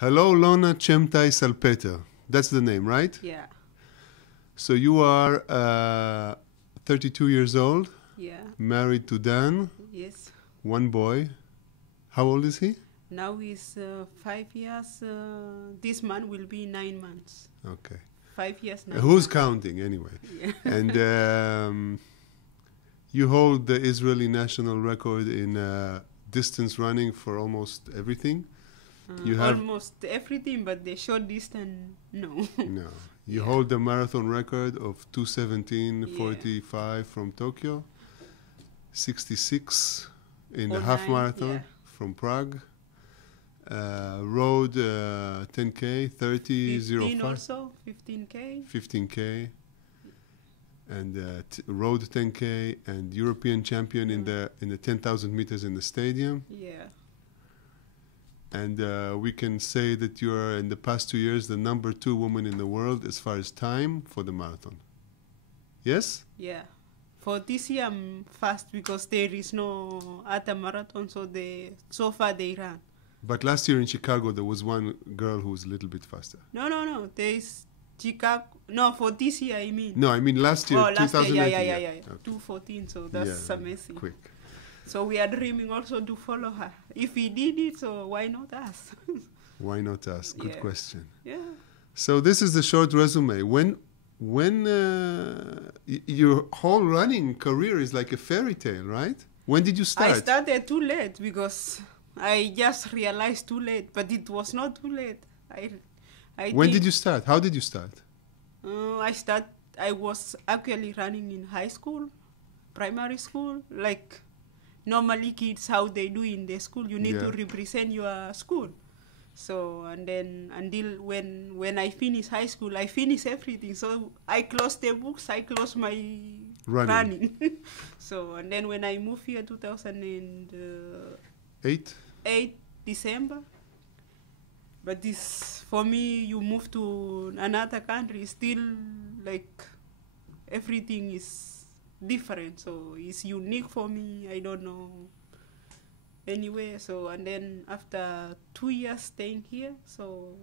Hello, Lona, צ'מטאי, סלפטר. That's the name, right? Yeah. So you are 32 years old, Yeah. married to Dan, Yes. one boy. How old is he? Now he's 5 years. This month will be 9 months. Okay. 5 years now. Who's counting, anyway? Yeah. And you hold the Israeli national record in distance running for almost everything. You have almost everything, but the short distance, no. no. You Yeah. hold the marathon record of 2:17:45 from Tokyo, 66 in the half 09, marathon yeah. from Prague. Road 10K, 15 30:05, or so, 15K. 15K, and road 10K, and European champion in the 10,000 meters in the stadium. Yeah. And we can say that you are, in the past 2 years, the number 2 woman in the world as far as time for the marathon. Yes? Yeah. For this year, I'm fast because there is no other marathon, so far they ran. But last year in Chicago, there was one girl who was a little bit faster. No. There is Chicago. No, for this year, I mean. No, I mean last year, Oh, last year, 2019. yeah. Okay. 2:14, so that's Yeah, amazing. Quick. So we are dreaming also to follow her. If we did it, so why not us? Why not us? Good Yeah. question. Yeah. So this is the short resume. When your whole running career is like a fairy tale, right? When did you start? I started too late because I just realized too late, but it was not too late. When did you start? How did you start? I was actually running in high school, primary school, like normally kids how they do in the school. You need to represent your school. So and then until when I finish high school, I finish everything. So I close the books, I close my running. So and then when I moved here 2008 December. But this, for me, you move to another country, still like everything is different. So it's unique for me. I don't know. Anyway, so and then after 2 years staying here, so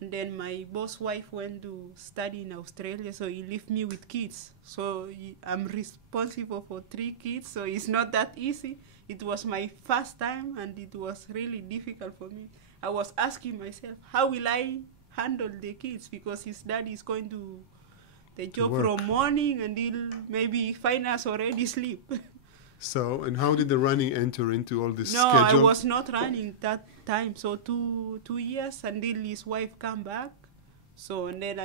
and then my boss wife went to study in Australia, so he left me with kids. So I'm responsible for 3 kids, so it's not that easy. It was my first time, and it was really difficult for me. I was asking myself, how will I handle the kids? Because his dad is going to the job from morning until maybe 5 hours already sleep. So, and how did the running enter into all this No, schedule? I was not running that time. So 2 years until his wife come back. So and then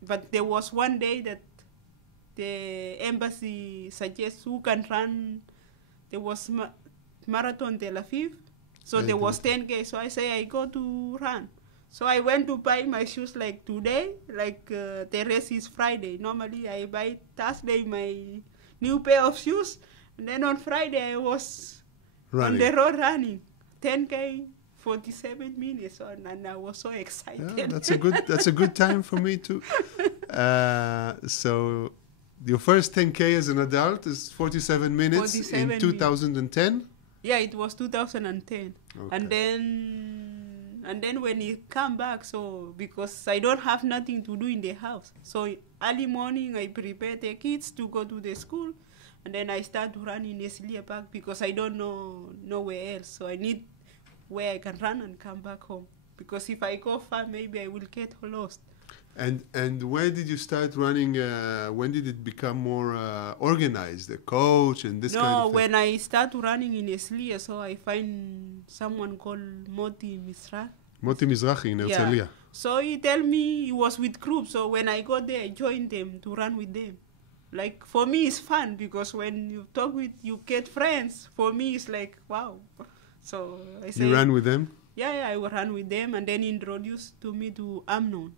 but there was one day that the embassy suggests who can run. There was marathon Tel Aviv. So there was 10K. So I say I go to run. So I went to buy my shoes like today, like the race is Friday. Normally I buy Thursday my new pair of shoes. And then on Friday I was on the road running 10K, 47 minutes, and I was so excited. Yeah, that's a good time for me too. So your first 10K as an adult is 47 minutes 47 in 2010? Yeah, it was 2010. Okay. And then when he come back, so because I don't have nothing to do in the house, so early morning I prepare the kids to go to the school. And then I start to run in Eslia Park because I don't know nowhere else. So I need where I can run and come back home. Because if I go far, maybe I will get lost. And where did you start running? When did it become more organized? The coach and this kind of thing? No, when I start running in Eslia, so I find someone called Moti Mizrahi in Herzliya. Yeah. So he tell me he was with groups. So when I go there, I join them to run with them. Like, for me, it's fun because when you talk with, you get friends. For me, it's like, wow. So I say... You ran with them? Yeah, I ran with them and then introduced to me to Amnon.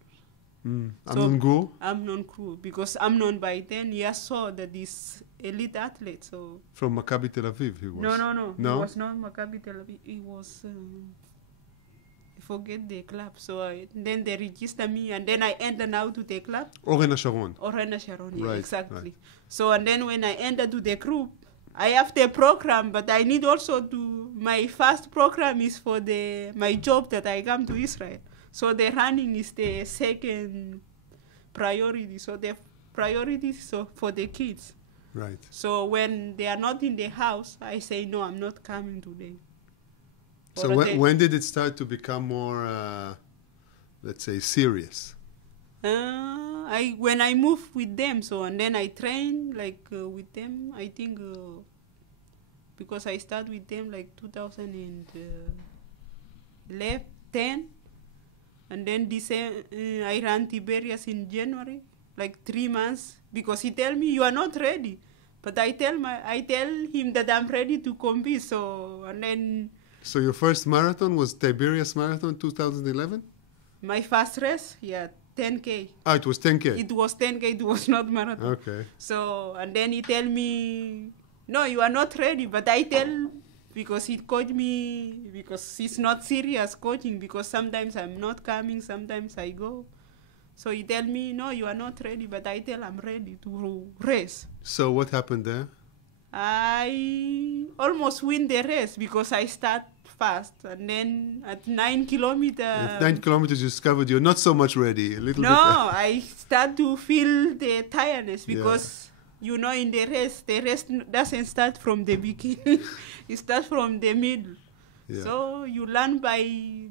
Amnon Gur? Amnon Crew. Because Amnon, by then, he saw that this elite athlete, so... From Maccabi Tel Aviv, he was? No. He was not Maccabi Tel Aviv. He was... forget the club. So then they register me and then I enter now to the club. Oren HaSharon. Yeah, exactly. Right. So and then when I enter to the group, I have the program, but I need also to my first program is for my job that I come to Israel. So the running is the second priority. So the priority is for the kids. Right. So when they are not in the house, I say, no, I'm not coming today. So when did it start to become more, let's say, serious? When I moved with them, and then I trained with them, I think, because I started with them 2010, and then I ran Tiberias in January, 3 months, because he tell me you are not ready, but I tell him that I'm ready to compete. So your first marathon was Tiberias Marathon 2011? My first race, 10K. It was 10K. It was 10K. It was not marathon. Okay. So and then he tell me, no, you are not ready. But I tell, because he coach me, because it's not serious coaching, because sometimes I'm not coming, sometimes I go. So he tell me, no, you are not ready. But I tell I'm ready to race. So what happened there? I almost win the race because I start fast, and then at 9 kilometers... At 9 kilometers you discovered you're not so much ready, a little bit... No, I start to feel the tiredness because, in the race doesn't start from the beginning. It starts from the middle. Yeah. So you learn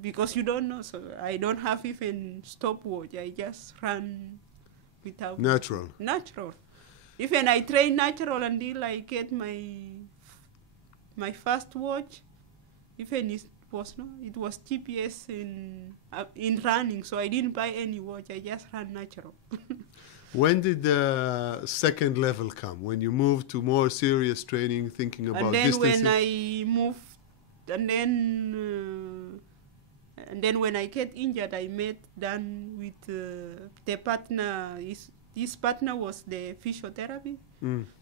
because you don't know. So I don't have even stopwatch. I just run without... Natural. Even I train natural until I get my first watch. Even it was GPS in running, so I didn't buy any watch. I just ran natural. When did the second level come? When you moved to more serious training, thinking about distances? When I moved, and then when I get injured, I met Dan with the partner. His partner was the physiotherapy.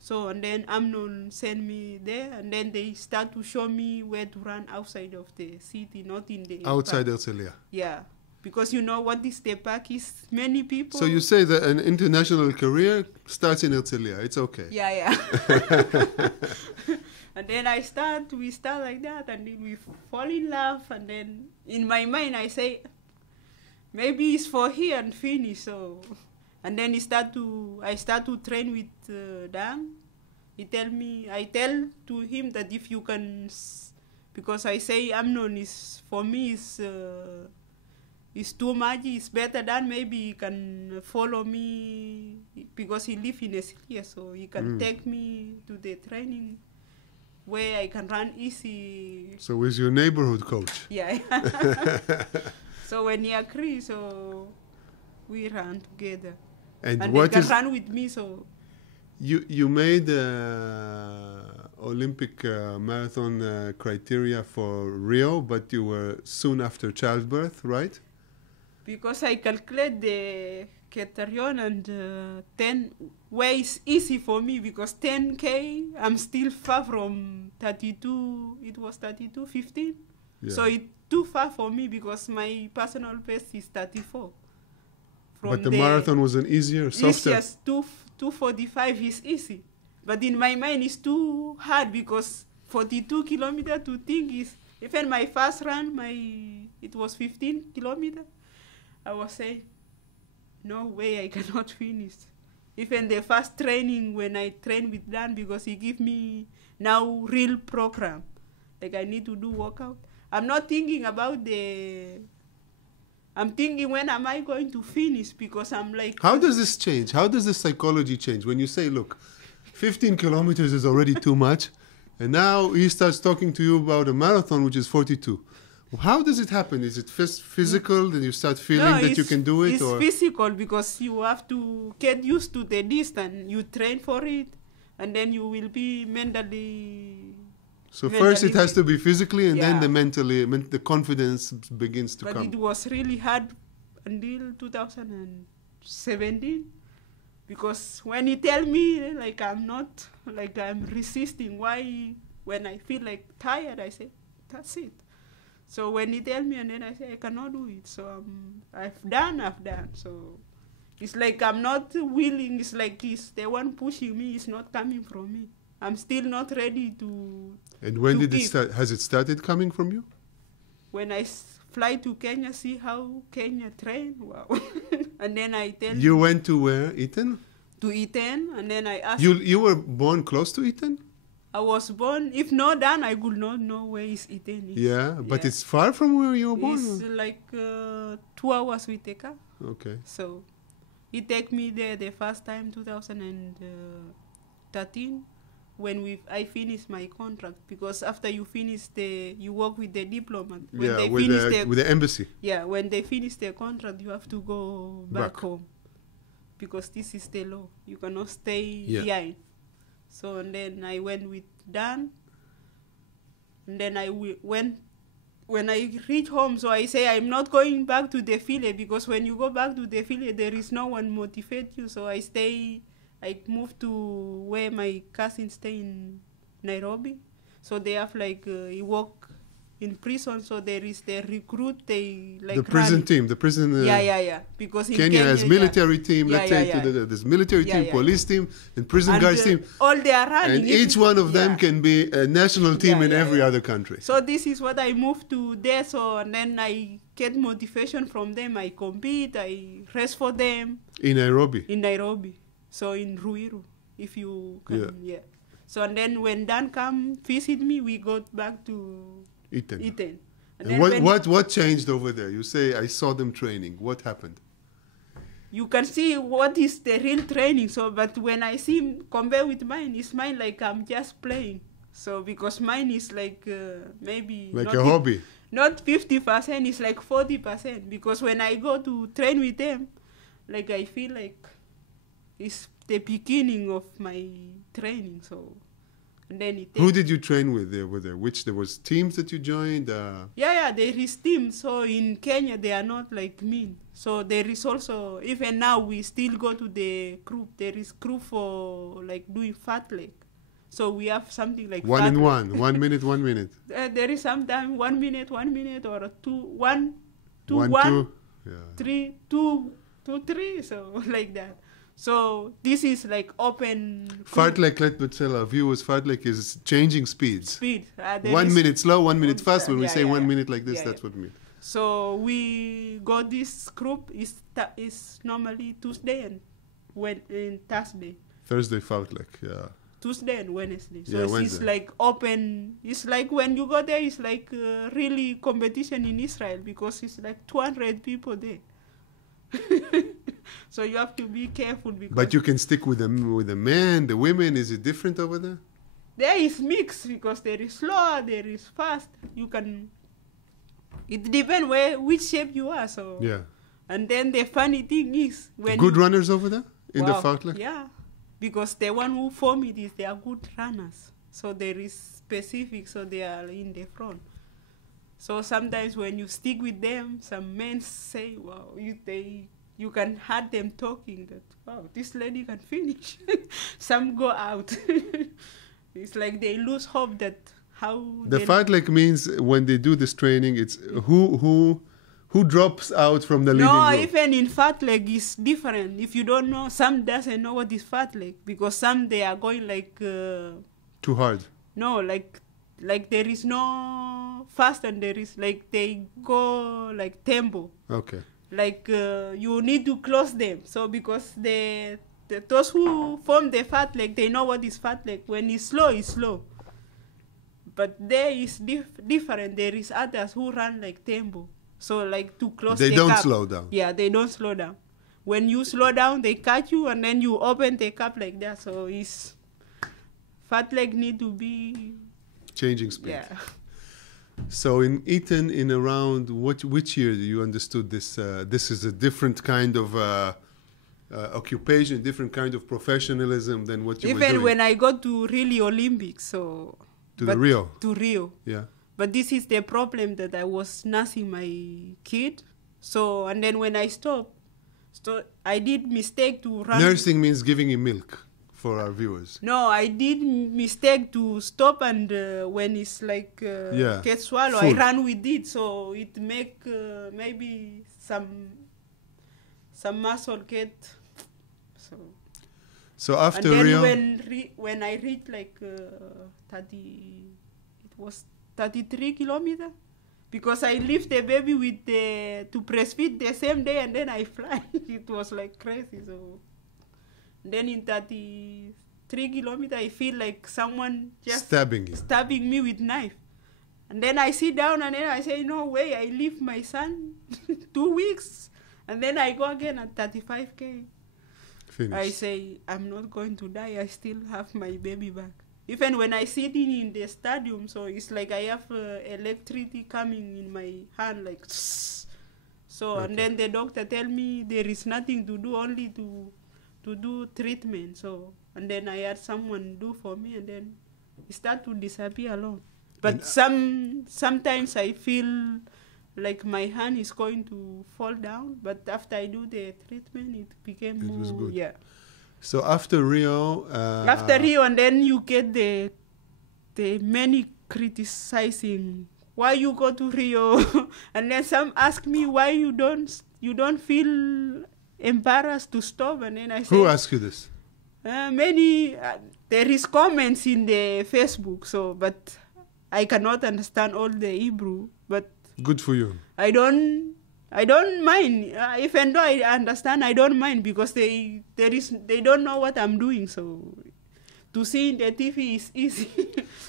So, and then Amnon sent me there, and then they start to show me where to run outside of the city, not in the outside park. Herzliya. Yeah, because what is the park is many people. So you say that an international career starts in Herzliya. It's okay. Yeah. And then we start like that, and then we fall in love, and then in my mind I say, maybe it's for here and finish. So. And then I start to train with Dan. I tell to him that if you can, because I say Amnon for me is too much. It's better than maybe he can follow me because he lives in Herzliya, so he can take me to the training where I can run easy. So he's your neighborhood coach. Yeah. So when he agrees, so we run together. And they can run with me, so... You made Olympic marathon criteria for Rio, but you were soon after childbirth, right? Because I calculate the criterion, and 10 ways easy for me, because 10K, I'm still far from 32, it was 32.15. Yeah. So it's too far for me, because my personal best is 34. But the marathon was an easier, softer. Yes, 2:45 is easy. But in my mind, it's too hard because 42 kilometers to think is... Even my first run, it was 15 kilometers. I was saying, no way, I cannot finish. Even the first training, when I train with Dan, because he give me now real program. Like I need to do workout. I'm not thinking about I'm thinking, when am I going to finish? Because I'm like... How does this change? How does the psychology change? When you say, look, 15 kilometers is already too much, and now he starts talking to you about a marathon, which is 42. How does it happen? Is it physical? Then you start feeling that you can do it? It's physical, because you have to get used to the distance. You train for it, and then you will be mentally... So first it has to be physically, and then the confidence begins to come. But it was really hard until 2017, because when he tell me I'm resisting, why when I feel like tired, I say, that's it. So when he tell me, and then I say, I cannot do it. So I've done. So it's like I'm not willing. It's like the one pushing me is not coming from me. I'm still not ready to. And when to did it give. start? Has it started coming from you? When I fly to Kenya, see how Kenya train, wow. And then I tell You went to where? Eton? to Iten, and then I asked. You were born close to Eton? I was born. If not done, I could not know where is Iten. Is. Yeah, but it's far from where you were born. It's like 2 hours with the car. Okay. So it take me there the first time, 2013, when I finished my contract. Because after you finish you work with the diplomat. When they with finish the embassy. Yeah, when they finish their contract, you have to go back home. Because this is the law. You cannot stay behind. So and then I went with Dan. And then I went. When I reach home, so I say I'm not going back to the village, because when you go back to the village, there is no one motivate you. So I moved to where my cousins stay in Nairobi. So they have he work in prison. So there is the recruit. They the prison team. The prison. Yeah. Because in Kenya has military team. Let's say there's military team, police team, and prison guys team. All they are running. And each one of them can be a national team in every other country. So this is what I moved to there. So and then I get motivation from them. I compete. I race for them. In Nairobi. So in Ruiru, if you can, So and then when Dan come visit me, we got back to Iten. And what changed over there? You say, I saw them training. What happened? You can see what is the real training. So, but when I see compare with mine, it's mine like I'm just playing. So because mine is like maybe like a hobby. Not 50%. It's like 40%. Because when I go to train with them, like I feel like it's the beginning of my training. So. And then who did you train with there? Which there was teams that you joined? There is teams. So in Kenya they are not like mean. So there is also, even now we still go to the group. There is group for like doing fat leg. So we have something like 1 and 1, 1 minute, 1 minute. There is sometimes 1 minute, 1 minute, or 2, 1, 2, 1, 1, 2, 3, 2, 2, 3. So like that. So this is like open. Fartlek, let me tell our viewers, Fartlek is changing speeds. Speed. 1 minute slow, 1 minute fast. When we say 1 minute like this, that's what we mean. So we got this group is normally Tuesday and Thursday. Thursday Fartlek, Tuesday and Wednesday. So Wednesday. It's like open. It's like when you go there, it's like really competition in Israel, because it's like 200 people there. So you have to be careful. But you can stick with the men, the women. Is it different over there? There is mixed, because there is slow, there is fast. You can. It depends which shape you are. So And then the funny thing is when good runners over there in the Fartlek. Yeah, because the one who form it they are good runners. So there is specific. So they are in the front. So sometimes when you stick with them, some men say, "Wow, you can hear them talking that, wow, this lady can finish." Some go out. It's like they lose hope that how. The Fartlek means when they do this training, it's who drops out from the leading group. No, even in Fartlek is different. If you don't know, some doesn't know what is Fartlek, because some they are going like. Too hard. No, like there is no fast, and there is like they go like tempo. Okay. Like you need to close them. So because those who form the Fartlek, they know what is Fartlek. When it's slow. But there is different. There is others who run like tempo. So like to close the They don't cup. slow down. Yeah, they don't slow down. When you slow down, they catch you, and then you open the cup like that. So it's Fartlek need to be changing speed. Yeah. So in Eton, in around which year you understood this? This is a different kind of occupation, different kind of professionalism than what you were doing. Even when I got to really Olympics, so to Rio. To Rio. Yeah. But this is the problem, that I was nursing my kid. So and then when I stopped, I did mistake to run. Nursing means giving him milk. For our viewers. No, I did mistake to stop, and when it's like get swallow, I ran with it, so it make maybe some muscle get. So after and then Rio, when I reached like 33 kilometers, because I leave the baby with to breastfeed the same day and then I fly. It was like crazy. So then in 33 kilometers, I feel like someone just stabbing me with knife. And then I sit down and then I say, no way, I leave my son 2 weeks. And then I go again at 35K. Finish. I say, I'm not going to die. I still have my baby back. Even when I sit in the stadium, so it's like I have electricity coming in my hand, like, so, okay. And then the doctor tell me there is nothing to do, only to do treatment. So, and then I had someone do for me, and then it start to disappear alone. But sometimes I feel like my hand is going to fall down, but after I do the treatment, it became more, was good. Yeah. So after Rio... and then you get the many criticizing. Why you go to Rio? And then some ask me why you don't feel embarrassed to stop. And then I say... Who asked you this? Many... there is comments in the Facebook, so, but I cannot understand all the Hebrew, but... Good for you. I don't mind. Even though I understand, I don't mind because they don't know what I'm doing. So to see in the TV is easy.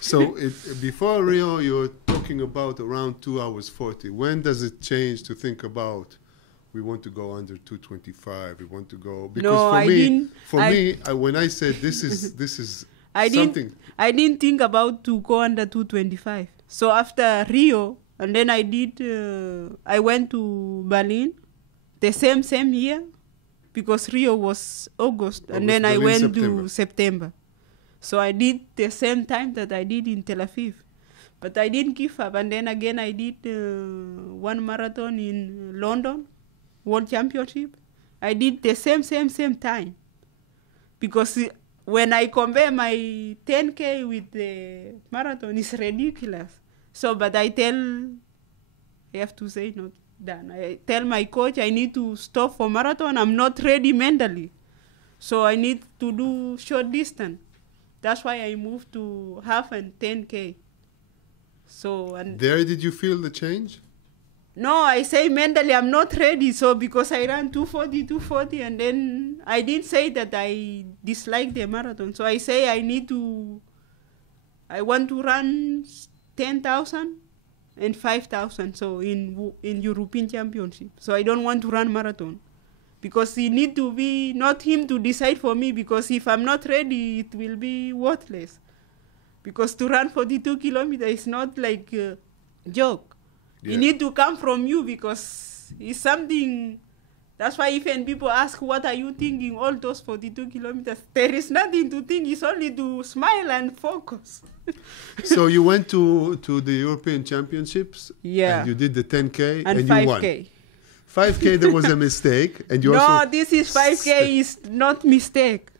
So before Rio, you were talking about around 2 hours 40. When does it change to think about we want to go under 225? We want to go because no, when I said this is something. I didn't think about to go under 225. So after Rio. And then I went to Berlin, the same year, because Rio was August, and then I went to September. So I did the same time that I did in Tel Aviv. But I didn't give up, and then again I did one marathon in London, World Championship. I did the same time. Because when I compare my 10K with the marathon, it's ridiculous. So, but I have to say not done. I tell my coach I need to stop for marathon. I'm not ready mentally. So I need to do short distance. That's why I moved to half and 10K. So, and there did you feel the change? No, I say mentally I'm not ready. So because I ran 240, and then I didn't say that I dislike the marathon. So I say I want to run 10,000 and 5,000, so in European Championship. So I don't want to run marathon because it need to be not him to decide for me, because if I'm not ready, it will be worthless. Because to run 42 kilometers is not like a joke. Yeah. It need to come from you because it's something. That's why even people ask, what are you thinking all those 42 kilometers? There is nothing to think. It's only to smile and focus. So you went to the European Championships. Yeah. And you did the 10K and 5K. You won. 5K, there was a mistake. And you this is 5K is not mistake.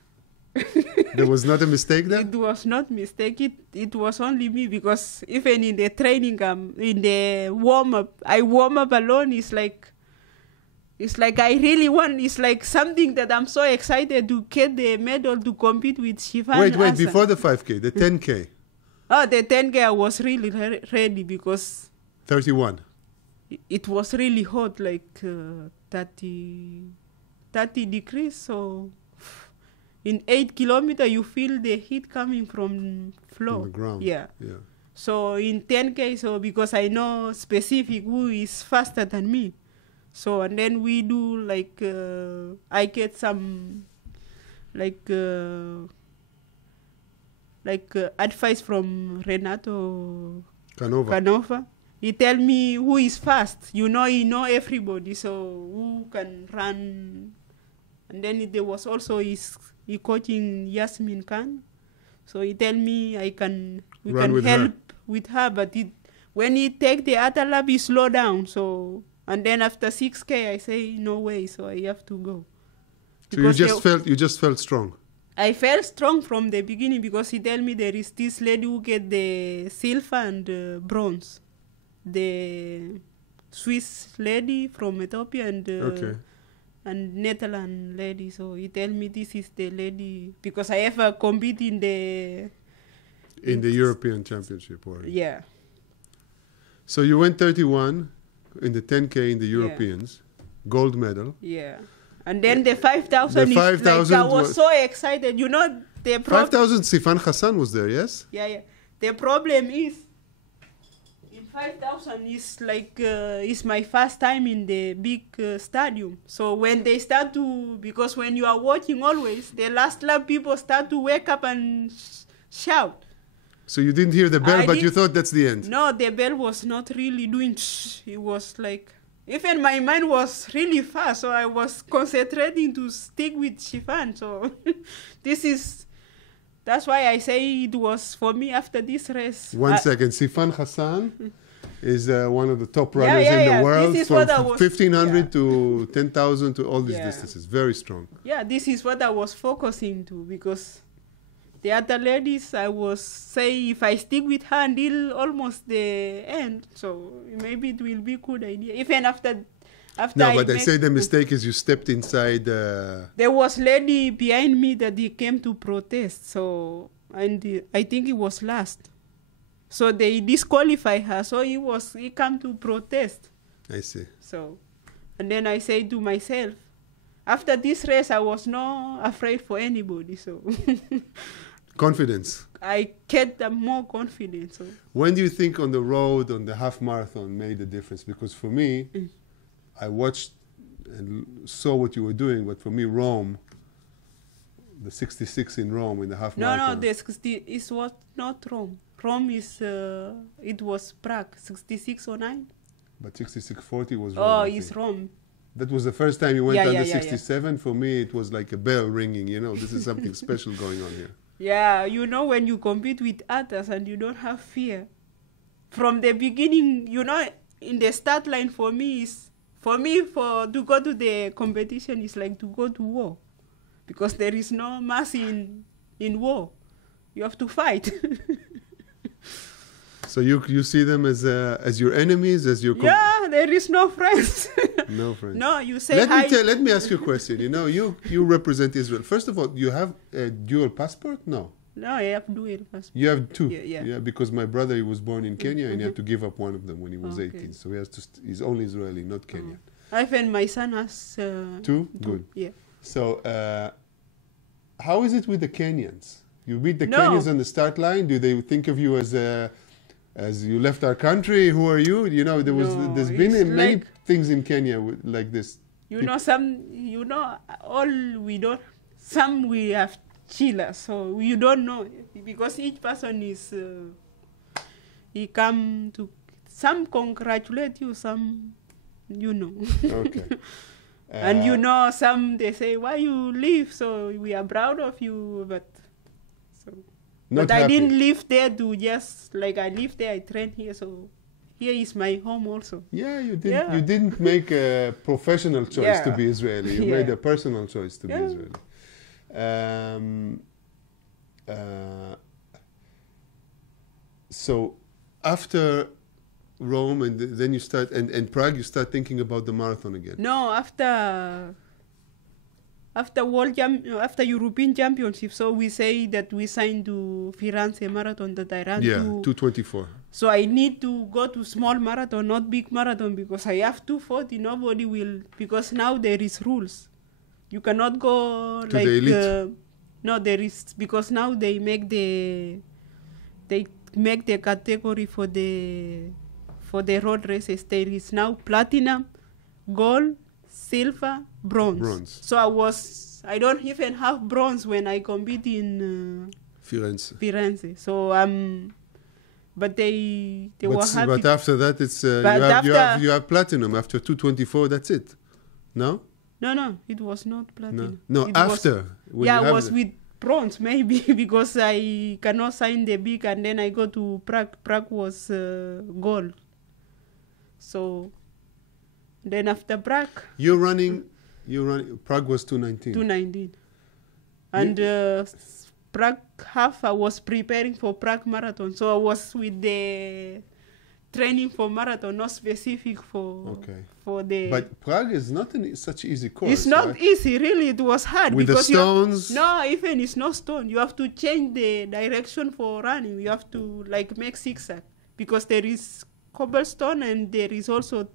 There was not a mistake there? It was not mistake. It was only me, because even in the training, in the warm-up, I warm up alone. It's like I really want. It's like something that I'm so excited to get the medal to compete with Shivan. Wait, before the 5K, the 10K. Oh, the 10K I was really ready because... 31. It was really hot, like 30 degrees. So in 8 kilometers, you feel the heat coming from floor. From the ground. Yeah. So in 10K, so because I know specific who is faster than me. So, and then we do like, I get some, advice from Renato Canova. He tell me who is fast. He know everybody, so who can run. And then there was also he coaching Yasmin Khan. So he tell me we can help with her, but when he take the other lap, he slow down. So. And then after 6K, I say, no way, so I have to go. So you just felt strong? I felt strong from the beginning because he tell me there is this lady who get the silver and bronze. The Swiss lady from Ethiopia and and Netherlands lady. So he tell me this is the lady because I ever compete in the European Championship. Or yeah. So you went 31 in the 10K in the Europeans, gold medal. Yeah. And then the 5,000 The 5,000 I was so excited. You know, the problem... 5,000, Sifan Hassan was there, yes? Yeah. The problem is, in 5,000 is like, it's my first time in the big stadium. So when they start to, because when you are watching always, the last lap people start to wake up and shout. So you didn't hear the bell, but you thought that's the end? No, the bell was not really doing shh. It was like... Even my mind was really fast, so I was concentrating to stick with Shifan. So that's why I say it was for me after this race. One second, Sifan Hassan is one of the top runners in the world, from 1,500 to 10,000 to all these distances. Very strong. Yeah, this is what I was focusing to, because the other ladies, I was say if I stick with her until almost the end, so maybe it will be a good idea. Even after no, but I say the mistake is you stepped inside. There was lady behind me that he came to protest, so and I think it was last. So they disqualify her, so he come to protest. I see. So, and then I say to myself, after this race, I was not afraid for anybody, so. Confidence. I get more confidence. So. When do you think on the road, on the half marathon, made a difference? Because for me, I watched and saw what you were doing, but for me, Rome, the 66 in Rome in the half marathon. No, the 60 is what not Rome. Rome is it was Prague, 66:09. But 66:40 was Rome. Oh, it's Rome. That was the first time you went under 67. For me, it was like a bell ringing. You know, this is something special going on here. Yeah, you know, when you compete with others and you don't have fear. From the beginning, you know, in the start line for me to go to the competition is like to go to war. Because there is no mercy in war. You have to fight. So you see them as your enemies, as your... Yeah, there is no friends. No friends. No, you say hi. Let me ask you a question. You know, you represent Israel. First of all, you have a dual passport? No. No, I have dual passport. You have two? Yeah, because my brother, he was born in Kenya and he had to give up one of them when he was 18. So he has to... he's only Israeli, not Kenyan. Even my son has... Two? Good. Yeah. So how is it with the Kenyans? You beat the Kenyans on the start line? Do they think of you as you left our country? Who are you? You know, there's been many things in Kenya like this. You know, some we have chillers, so you don't know, because each person is, he come to, some congratulate you, some, you know. Okay. And you know, some they say, why you leave? So we are proud of you, but I didn't live there to just, like I live there, I train here, so here is my home also. Yeah, you didn't make a professional choice to be Israeli. You made a personal choice to be Israeli. So after Rome and then you start, and Prague, you start thinking about the marathon again. No, after European Championship, so we say that we signed to Firenze Marathon that I ran to. 2:24. So I need to go to small marathon, not big marathon, because I have 2:40. Nobody will, because now there is rules. You cannot go to the elite. No, there is, because now they make the category for the road races. There is now platinum, gold, silver, bronze. So I don't even have bronze when I compete in Firenze. So but they were happy. But after that, it's you have platinum. After 2:24, that's it. No, it was not platinum. No, after. I was with bronze maybe because I cannot sign the big, and then I go to Prague. Prague was gold. So then after Prague, you're running. Prague was 2:19. 2:19, and Prague half. I was preparing for Prague marathon, so I was with the training for marathon, not specific for the. But Prague is not such easy course. It's not right? easy, really. It was hard With because the stones. No, even it's no stone. You have to change the direction for running. You have to like make zigzag because there is cobblestone and there is also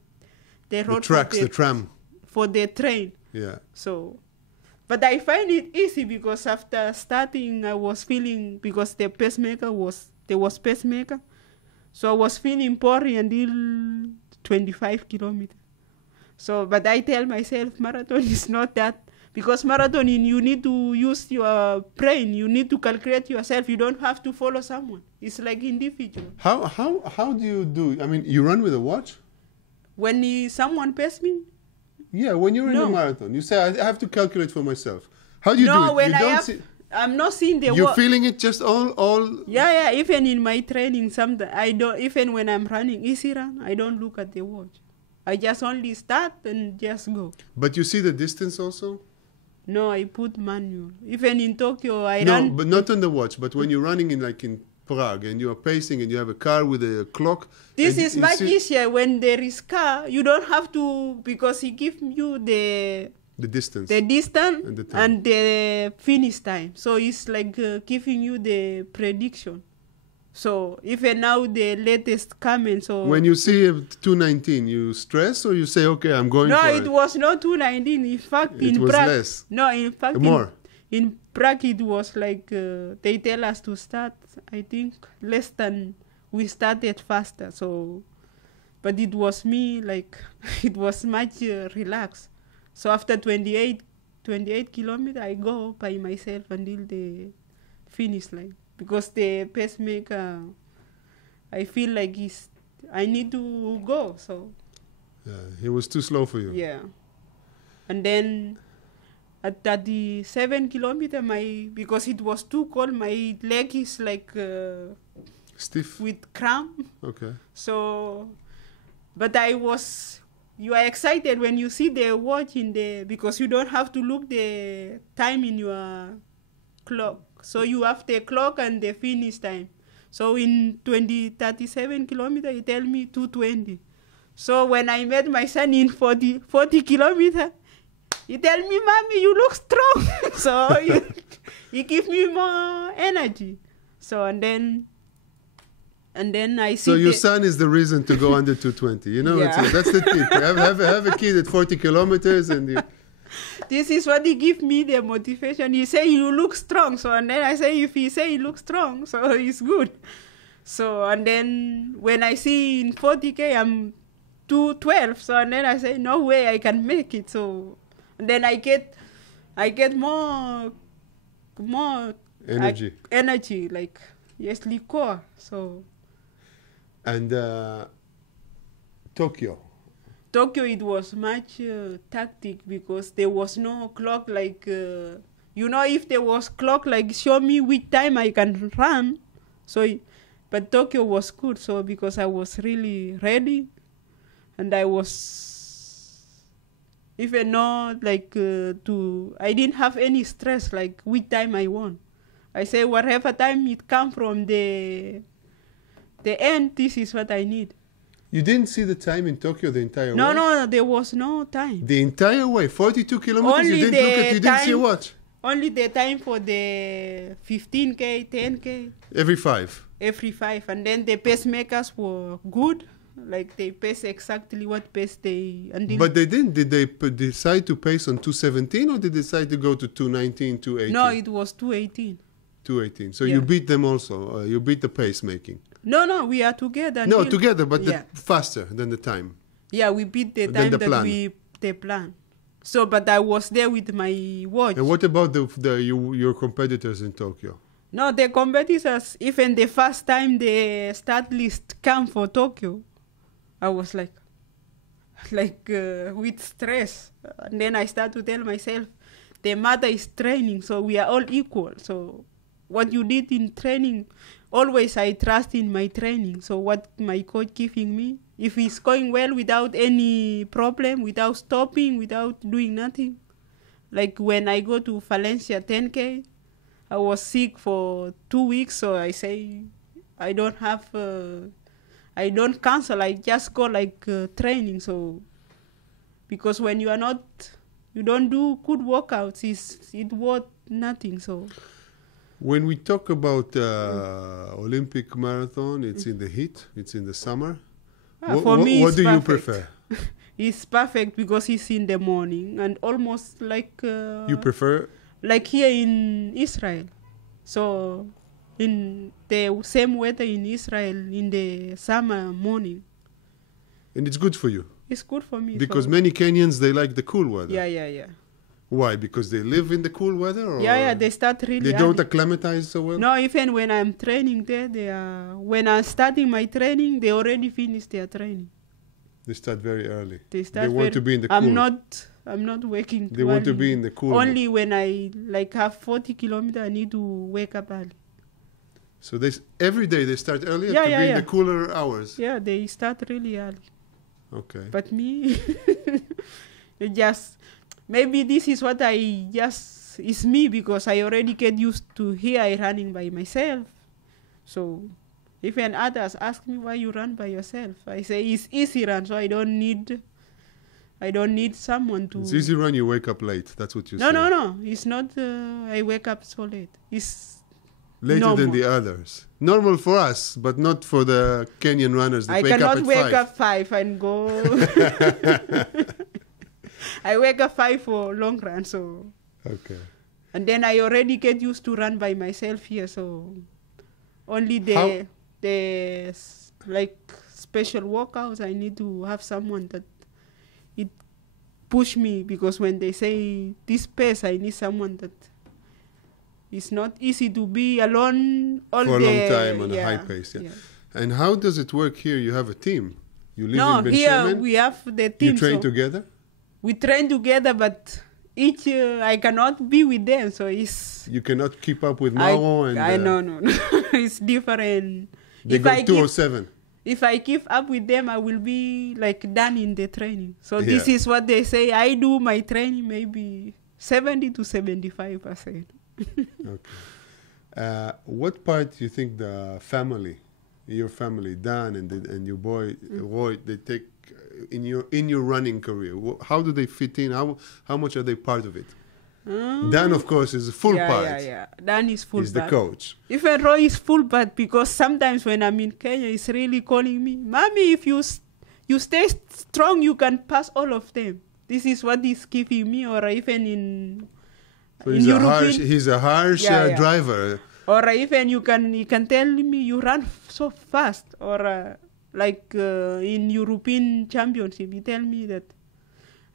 the road the tram for the train. Yeah. So, but I find it easy because after starting, I was feeling because there was pacemaker, so I was feeling poorly until 25 kilometers. So, but I tell myself marathon is not that because marathon you need to use your brain. You need to calculate yourself. You don't have to follow someone. It's like individual. How do you do? I mean, you run with a watch? When someone pace me. Yeah, when you're in a marathon, you say, I have to calculate for myself. How do you do it? No, when I'm not seeing the You're feeling it just all... Yeah, even in my training, sometimes I don't, even when I'm running easy run, I don't look at the watch. I just only start and just go. But you see the distance also? No, I put manual. Even in Tokyo, I run... No, but not on the watch, but when you're running in Prague and you're pacing and you have a car with a clock... This is much easier when there is car. You don't have to, because he gives you the distance. The distance and the finish time. So it's like giving you the prediction. So even now the latest comment. So when you see 2:19, you stress or you say, okay, I'm going for it? No, it was not 2:19. In fact, it was Prague, less. No, in fact, more. In Prague, it was like they tell us to start, I think, less than we started faster. So, but it was me, like, it was much relaxed. So after 28 kilometers, I go by myself until the finish line. Because the pacemaker, I feel like I need to go, so. Yeah, he was too slow for you. Yeah. And then at 37 kilometers, because it was too cold, my leg is like stiff with cramp. Okay. So, but you are excited when you see the watch because you don't have to look the time in your clock. So you have the clock and the finish time. So in 37 kilometers, he tell me 2:20. So when I met my son in 40 kilometers, he tell me, Mommy, you look strong. So he give me more energy. So and then I see. So your son is the reason to go under 2:20. You know, yeah. That's the tip. Have a kid at 40 kilometers and you... This is what he give me the motivation. He say you look strong. So and then I say if he say he looks strong, so it's good. So and then when I see in 40K I'm 2:12. So and then I say no way I can make it. So and then I get more energy. Energy like yes liquor. So and Tokyo, it was much tactic because there was no clock like, if there was clock like show me which time I can run. So, but Tokyo was good. So because I was really ready and I was even not like I didn't have any stress like which time I want. I say whatever time it come from the end, this is what I need. You didn't see the time in Tokyo the entire way? No, there was no time. The entire way, 42 kilometers, only you didn't see a watch? Only the time for the 15K, 10K. Every 5? Every 5. And then the pacemakers were good. Like they pace exactly what pace they... But they didn't. Did they decide to pace on 2:17 or did they decide to go to 2:19, 2:18? No, it was 2:18. 2:18. So you beat them also. You beat the pacemaking. No, we are together. No, together, but faster than the time. Yeah, we beat the time the plan. So, but I was there with my watch. And what about your competitors in Tokyo? No, the competitors, even the first time the start list came for Tokyo, I was like with stress. And then I start to tell myself, the matter is training, so we are all equal. So what you did in training, always I trust in my training. So what my coach giving me, if it's going well without any problem, without stopping, without doing nothing. Like when I go to Valencia 10K, I was sick for 2 weeks, so I say I I don't cancel. I just go like training. So because when you don't do good workouts, it worth nothing. So when we talk about Olympic marathon, it's in the heat, it's in the summer. For me, what it's do you perfect. prefer? It's perfect because it's in the morning and almost like you prefer like here in Israel. So in the same weather in Israel in the summer morning. And it's good for you? It's good for me. Because many Kenyans, they like the cool weather. Yeah. Why? Because they live in the cool weather? Or Yeah, they start really they early. don't acclimatize so well? No, even when I'm training there, when I'm starting my training, they already finished their training. They start very early. They want to be in the cool. I'm not waking They want to be in the cool. Only when I like have 40 kilometers, I need to wake up early. So every day they start earlier Yeah, to yeah, be yeah. in the cooler hours? Yeah, they start really early. Okay. But me, maybe this is what it's me because I already get used to here I running by myself. So if others ask me why you run by yourself, I say it's easy run, so I don't need someone to. It's easy run. You wake up late. That's what you say. No. It's not. I wake up so late. It's later normal. than the others. Normal for us, but not for the Kenyan runners that I wake up cannot at wake 5. up 5 and go. I wake up 5 for long run, so. Okay. And then I already get used to run by myself here, so only the like special workouts I need to have someone that it push me, because when they say this pace I need someone that it's not easy to be alone all for a day. long time on a high pace. Yeah. And how does it work here? You have a team. You live in Ben here Shemen? we have the team. You train together? We train together, but each I cannot be with them, so it's. You cannot keep up with Mao and. No. It's different. They If go I 207. If I keep up with them, I will be like done in the training. So this Yeah. is what they say. I do my training maybe 70 to 75%. Okay. What part do you think your family, Dan and your boy Roy, they take in your running career? How do they fit in? How much are they part of it? Dan, of course, is a full part. Yeah. Dan is full He's part. the coach. Even Roy is full part, because sometimes when I'm in Kenya, he's really calling me, Mommy, if you stay strong, you can pass all of them. This is what he's giving me, or even in. So he's a harsh driver. Or even he can tell me you run so fast. Or in European Championship, he tell me that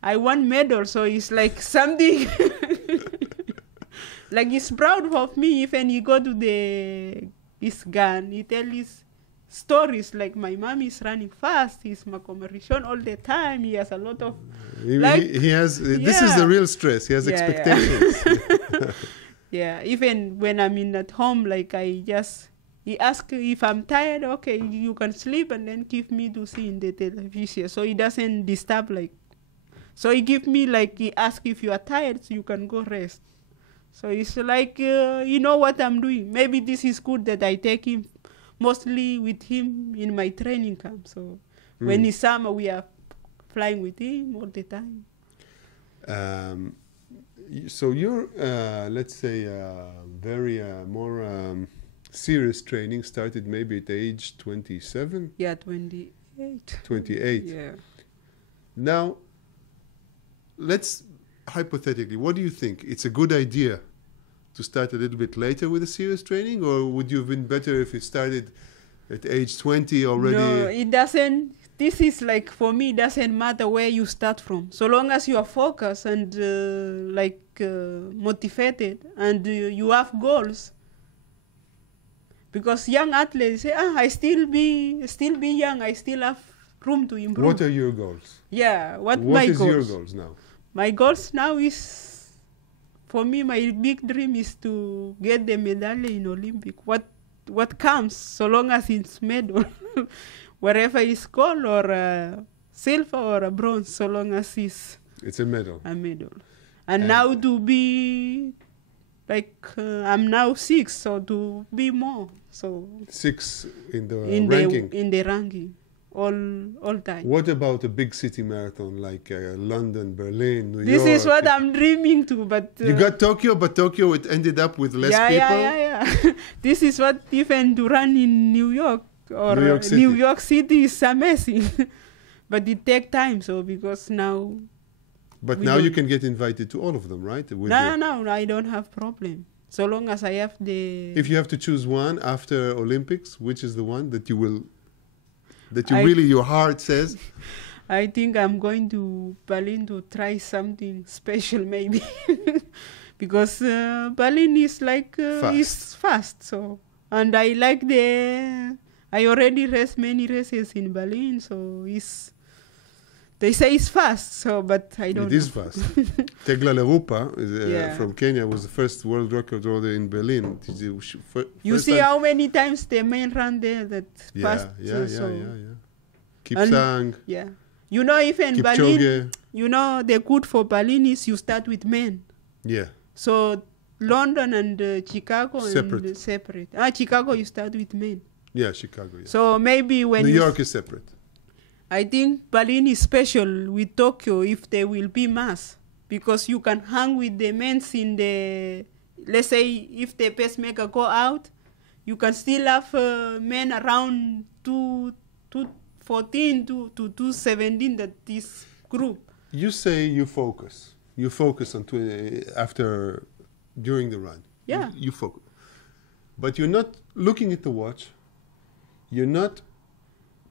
I won medal. So it's like something like he's proud of me. Even he go to his gun, he tell his stories like my mom is running fast. He's my competition all the time. He has a lot of. He has. This is the real stress. He has expectations. Yeah, even when I'm at home, like he asks if I'm tired, okay, you can sleep, and then give me to see in the television. So he doesn't disturb so he give me he asks if you are tired, so you can go rest. So it's like, you know what I'm doing. Maybe this is good that I take him mostly with him in my training camp. So when it's summer, we are flying with him all the time. So your, let's say, very more serious training started maybe at age 27? Yeah, 28. 28. Yeah. Now, let's, hypothetically, what do you think? It's a good idea to start a little bit later with a serious training, or would you have been better if it started at age 20 already? No, it doesn't. This is for me, it doesn't matter where you start from. So long as you are focused and motivated and you have goals. Because young athletes say, I still be young, I still have room to improve. What are your goals? Yeah, what is goals? your goals now? My goals now is, for me, my big dream is to get the medal in Olympic. What comes, so long as it's medal. Wherever it's gold or silver or a bronze, so long as it's a medal. A medal. And now to be I'm now 6, so to be more. So 6 in the ranking. In the ranking, all time. What about a big city marathon like London, Berlin, New York? This is what I'm dreaming to, but you got Tokyo, but Tokyo it ended up with less people. Yeah. This is what even to run in New York or New York City is amazing, but it takes time. So because now. But now you can get invited to all of them, right? No, I don't have problem. So long as I have the... If you have to choose one after Olympics, which is the one that your heart says? I think I'm going to Berlin to try something special maybe. Because Berlin is is fast. So, and I like I already raced many races in Berlin, so they say it's fast, but I don't know. It is fast. Tegla Lerupa from Kenya was the first world record holder in Berlin. You see how many times the men run there fast? Yeah. Kipsang. Yeah. You know, even Berlin, the good for Berlin is you start with men. Yeah. So London and Chicago separate. Chicago you start with men. Yeah, Chicago. Yeah. So maybe when New York is separate. I think Berlin is special with Tokyo if there will be mass, because you can hang with the men in the, let's say if the pacemaker go out, you can still have men around 214 to 217 that this group. You say you focus on during the run. Yeah. You focus. But you're not looking at the watch. You're not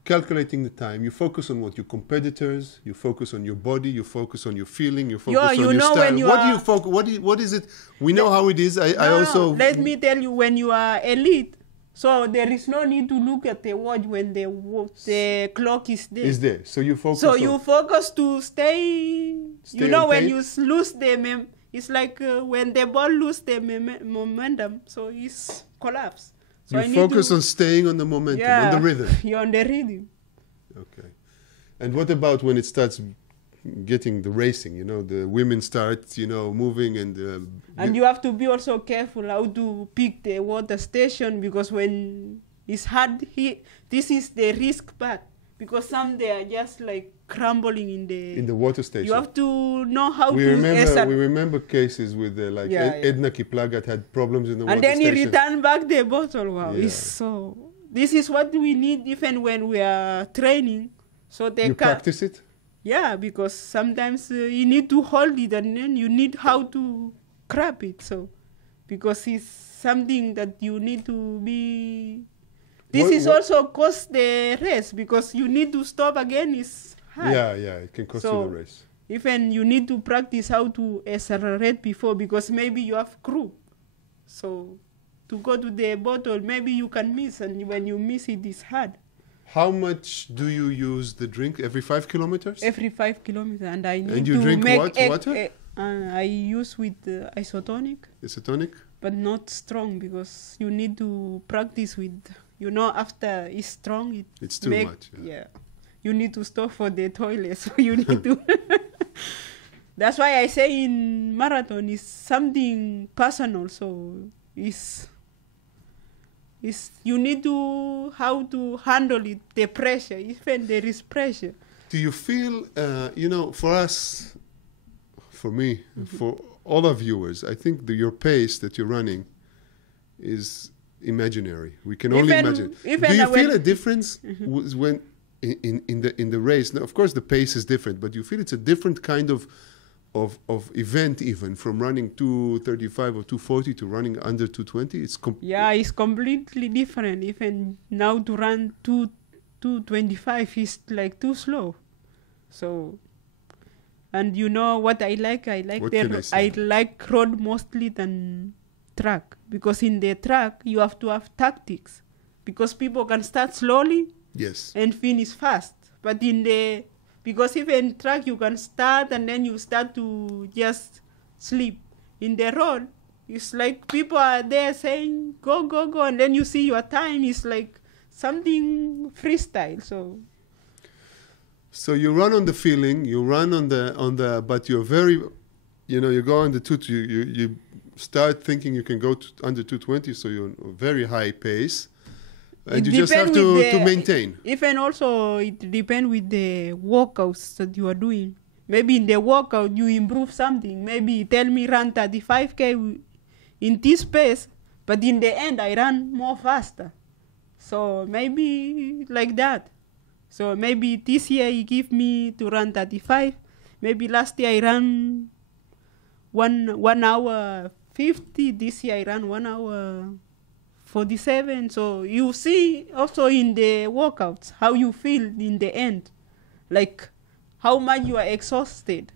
calculating the time. You focus on what your competitors, you focus on your body, you focus on your feeling, you focus on your style. What do you focus? What is it? We know how it is. Let me tell you, when you are elite, so there is no need to look at the watch when the clock is there. Is there. So you focus. So you focus to stay when you lose the it's like when the ball lose the momentum, so it's collapse. So you focus on staying on the momentum, on the rhythm. You're on the rhythm. Okay. And what about when it starts getting the racing? The women start, moving and you have to be also careful how to pick the water station, because when it's hard, this is the risk part, because some they are just crumbling in the water station. You have to know how we remember cases with Edna Kiplagat had problems in the water station. And then he returned back the bottle. Wow. Yeah. This is what we need even when we are training. So you practice it? Yeah, because sometimes you need to hold it and then you need how to grab it. So, because it's something that you need to be... This is also cost the race, because you need to stop again. It's hard. Yeah, it can cost you the race. Even you need to practice how to accelerate before, because maybe you have crew. So to go to the bottle, maybe you can miss, and when you miss it, it's hard. How much do you use the drink? Every 5 kilometers? Every 5 kilometers, and I need and you to drink make water? I use with isotonic. Isotonic? But not strong, because you need to practice with... after it's strong, it's too much. Yeah. You need to stop for the toilet, so you need to... That's why I say in marathon is something personal, so it's you need to how to handle it, the pressure, even there is pressure. Do you feel, for us, for me, for all our viewers, I think your pace that you're running is imaginary. We can only imagine. Do you feel a difference when in the race? Now, of course, the pace is different, but you feel it's a different kind of event, even from running 235 or 240 to running under 220. It's completely different. Even now to run 225 is too slow. So, and what I like? I like road mostly than track, because in the track you have to have tactics, because people can start slowly and finish fast, but because even track you can start and then you start to just sleep. In the road it's like people are there saying go and then you see your time is like something freestyle. So you run on the feeling, you run on the but you're very you go on the you start thinking you can go to under 220, so you're on a very high pace. And It you just have depend to maintain. Even also, it depends with the workouts that you are doing. Maybe in the workout, you improve something. Maybe tell me run 35K in this pace, but in the end, I run more faster. So maybe like that. So maybe this year he give me to run 35. Maybe last year I ran 1 hour 50. This year I ran 1 hour 47. So you see also in the workouts how you feel in the end, like how much you are exhausted.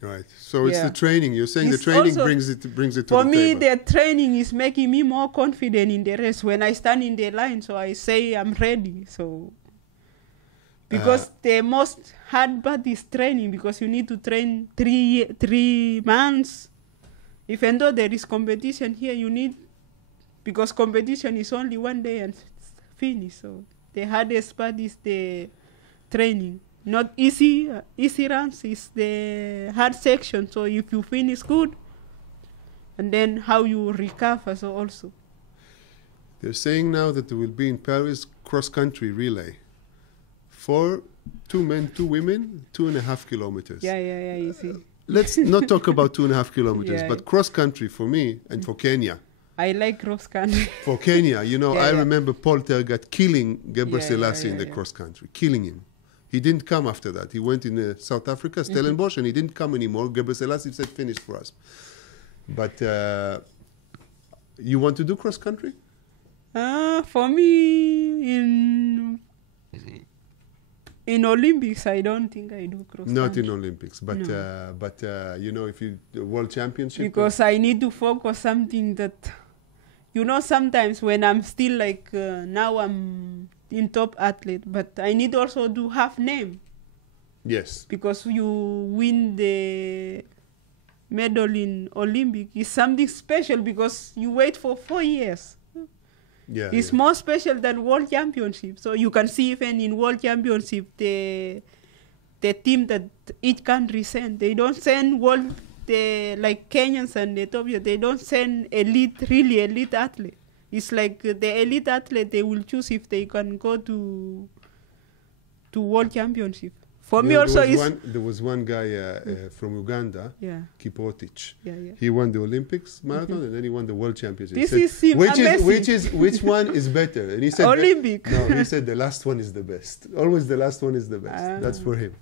Right. So it's Yeah. the training. You're saying It's the training also- brings it to For the me, table. the training is making me more confident in the race. When I stand in the line, so I say I'm ready. So because the most hard part is training, because you need to train 3 months. Even though there is competition here, you need, because competition is only 1 day and finish. So the hardest part is the training. Not easy. Easy runs is the hard section. So if you finish good, and then how you recover. So also. They're saying now that there will be in Paris cross-country relay. 2 men, 2 women, 2.5 kilometers. Yeah, you see. Let's not talk about 2.5 kilometers, Yeah. but cross-country for me and for Kenya. I like cross country. For Kenya, you know, Yeah, I yeah. remember Paul Tergat killing Gebre Yeah, Selassie in the yeah. cross-country, killing him. He didn't come after that. He went in South Africa, Stellenbosch, and he didn't come anymore. Gebre Selassie said, finish for us. But you want to do cross-country? For me, in Olympics, I don't think I do cross Not country. in Olympics, but No. you know, if you the World Championship. Because I need to focus something that, you know, sometimes when I'm still like, now I'm in top athlete, but I need also to have name. Yes. Because you win the medal in Olympic is something special, because you wait for 4 years. Yeah. It's more special than World Championship. So you can see even in World Championship, the team that each country send, they don't send like Kenyans and Ethiopia, they don't send really elite athlete. It's like the elite athlete they will choose if they can go to World Championship. For me also there was one guy from Uganda, yeah. Kiprotich. Yeah. He won the Olympics marathon and then he won the World Championship. This He said, amazing. which one is better? And he said Olympic. No, he said the last one is the best. Always the last one is the best. Ah. That's for him.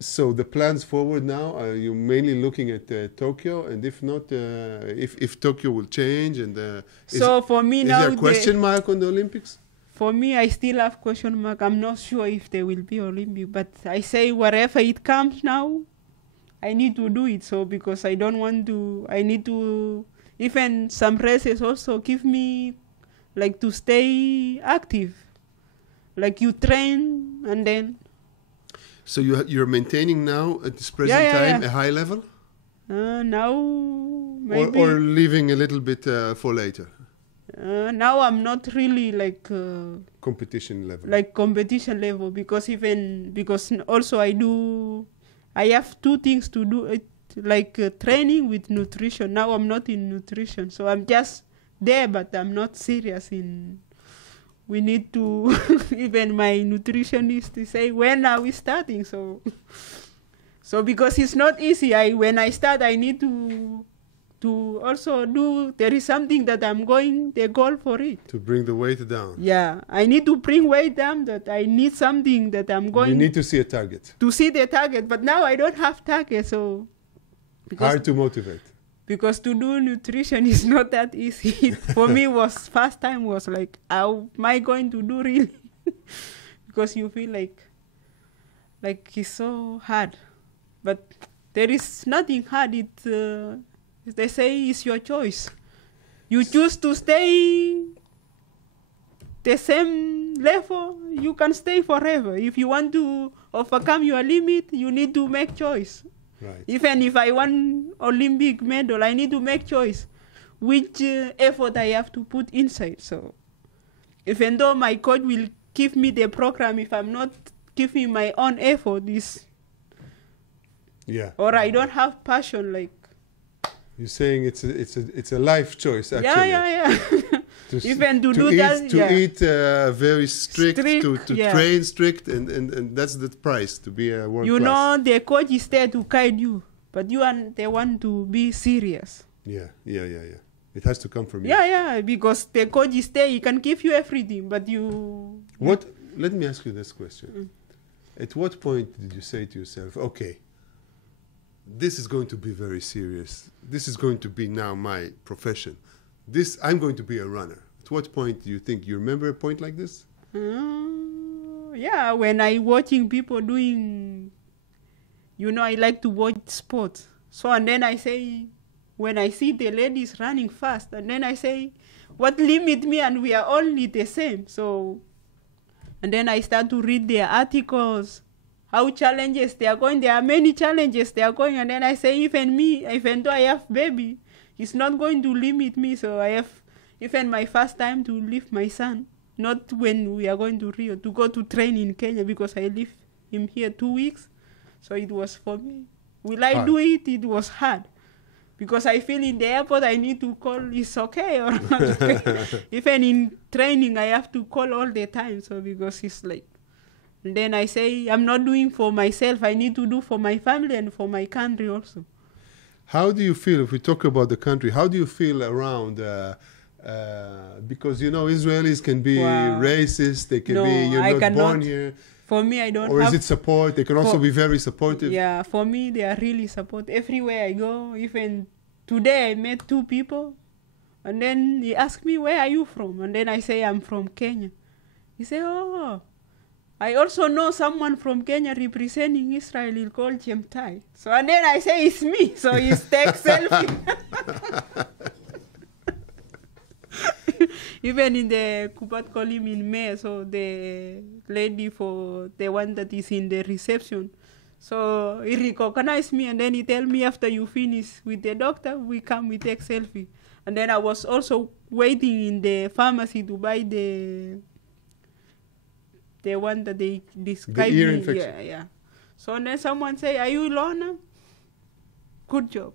So the plans forward now, are you mainly looking at Tokyo? And if not, if Tokyo will change, and So for me is now, there a question mark on the Olympics? for me, I still have question mark. I'm not sure if there will be Olympic, but I say wherever it comes now, I need to do it. So because I don't want to, I need to, even some races also give me like to stay active. Like you train and then. So you're maintaining now at this present time a high level? Now maybe. Or leaving a little bit for later? Now I'm not really like competition level. Like competition level, because also I have 2 things to do, like training with nutrition. Now I'm not in nutrition, so I'm just there, but I'm not serious in. We need to even my nutritionist to say when are we starting. So because it's not easy. When I start, I need to also do. There is something that I'm going the goal for it. To bring the weight down. Yeah, I need to bring weight down. That I need something that I'm going. You need to see a target. To see the target, but now I don't have target, so. Hard to motivate. Because to do nutrition is not that easy. For me, first time was like, how am I going to do really? Because you feel like it's so hard. But there is nothing hard. They say it's your choice. You choose to stay the same level, you can stay forever. If you want to overcome your limit, you need to make choice. Right. Even if I want Olympic medal, I need to make choice which effort I have to put inside. So even though my coach will give me the program, if I'm not giving my own effort, Yeah. Or I don't have passion like. You're saying it's a life choice, actually. Yeah. Even to do eat, that. To eat very strict, to yeah. train strict, and that's the price to be a world You class. know, the coach is there to guide you, but they want to be serious. Yeah. It has to come from you. Yeah, because the coach is there, he can give you everything, but you... Let me ask you this question. At what point did you say to yourself, okay, this is going to be very serious. This is going to be now my profession. I'm going to be a runner. At what point do you think, you remember a point like this? Yeah, when I watching people doing, I like to watch sports. So, and then I say, when I see the ladies running fast, and then I say, what limit me? And we are only the same. So, and then I start to read their articles, how challenges they are going. There are many challenges they are going. And then I say, even though I have baby, it's not going to limit me. So I have even my first time to leave my son, not when we are going to Rio, to go to train in Kenya because I leave him here 2 weeks. So it was for me. Will I do it? It was hard. Because I feel in the airport I need to call, it's okay or not okay. Even in training I have to call all the time. So because it's like, and then I say, I'm not doing for myself. I need to do for my family and for my country also. How do you feel, if we talk about the country, how do you feel around, because, Israelis can be racist, they can be, you're not born here. For me, I don't Or is it support? They can also be very supportive. Yeah, for me, they are really supportive. Everywhere I go, even today I met 2 people. And then he asked me, where are you from? And then I say, I'm from Kenya. He said, oh, I also know someone from Kenya representing Israel called Ch'mטאי. So, and then I say, it's me. So he takes selfie. Even in the Kubat call him in May, so the lady for the one that is in the reception. So he recognized me and then he tell me after you finish with the doctor, we take selfie. And then I was also waiting in the pharmacy to buy the one that they described. The ear infection. Yeah. So then someone say, are you Lona? Good job.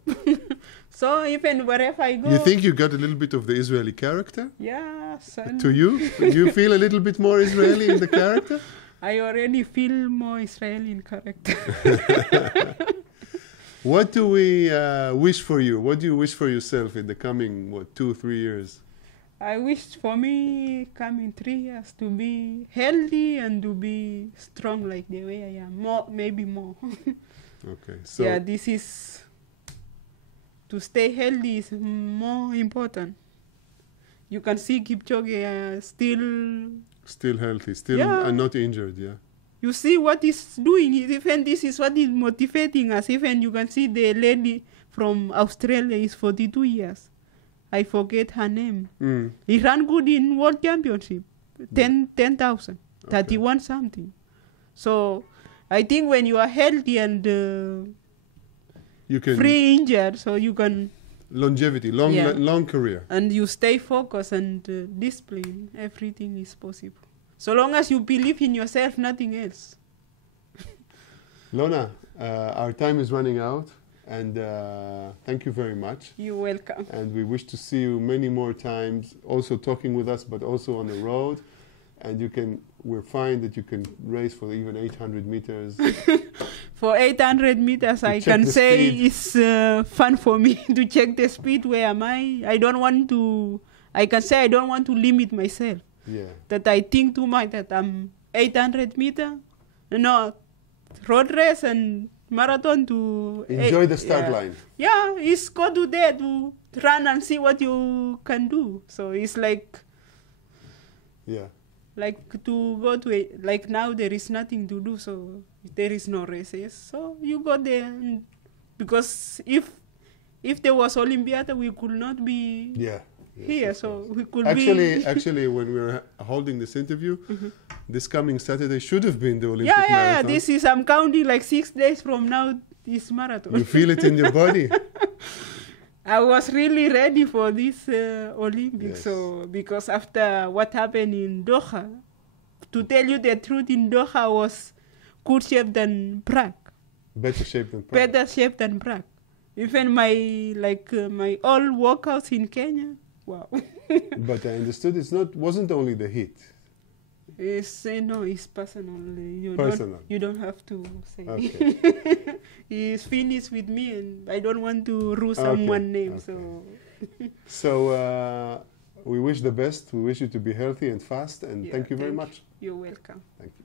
So even wherever I go... You think you got a little bit of the Israeli character? Yeah. To you? Do you feel a little bit more Israeli in the character? I already feel more Israeli in character. What do we wish for you? What do you wish for yourself in the coming, 2-3 years? I wish for me coming 3 years to be healthy and to be strong like the way I am. Maybe more. Okay. So yeah, this is... To stay healthy is more important. You can see Kipchoge still healthy, and not injured, yeah. You see what he's doing. Even this is what is motivating us. Even you can see the lady from Australia is 42 years. I forget her name. He ran good in World Championship. 10,000. 31 something. So I think when you are healthy and you can free injured, so you can... Longevity, long career. And you stay focused and disciplined. Everything is possible. So long as you believe in yourself, nothing else. Lona, our time is running out. And thank you very much. You're welcome. And we wish to see you many more times, also talking with us, but also on the road. And we're fine that you can race for even 800 meters. For 800 meters, I can say it's fun for me to check the speed. Where am I? I don't want to limit myself. Yeah. That I think too much that I'm 800 meters. No, road race and marathon to... Enjoy the start line. Yeah, it's go to there to run and see what you can do. So it's like... Yeah. Like to go to like now there is nothing to do, so there is no races. So you go there because if there was Olympiad, we could not be here. So we could Actually, when we were holding this interview, this coming Saturday should have been the Olympic marathon. This is, I'm counting like 6 days from now, this marathon. You feel it in your body? I was really ready for this Olympics. Yes. So because after what happened in Doha, to tell you the truth, in Doha was good shape than Prague. Better shape than Prague. Better shape than Prague. Even my all workouts in Kenya. Wow. But I understood wasn't only the heat. It's personal. Personal. You don't have to say. Okay. He's finished with me, and I don't want to rule someone's name. Okay. So we wish the best. We wish you to be healthy and fast. And thank you very much. You're welcome. Thank you.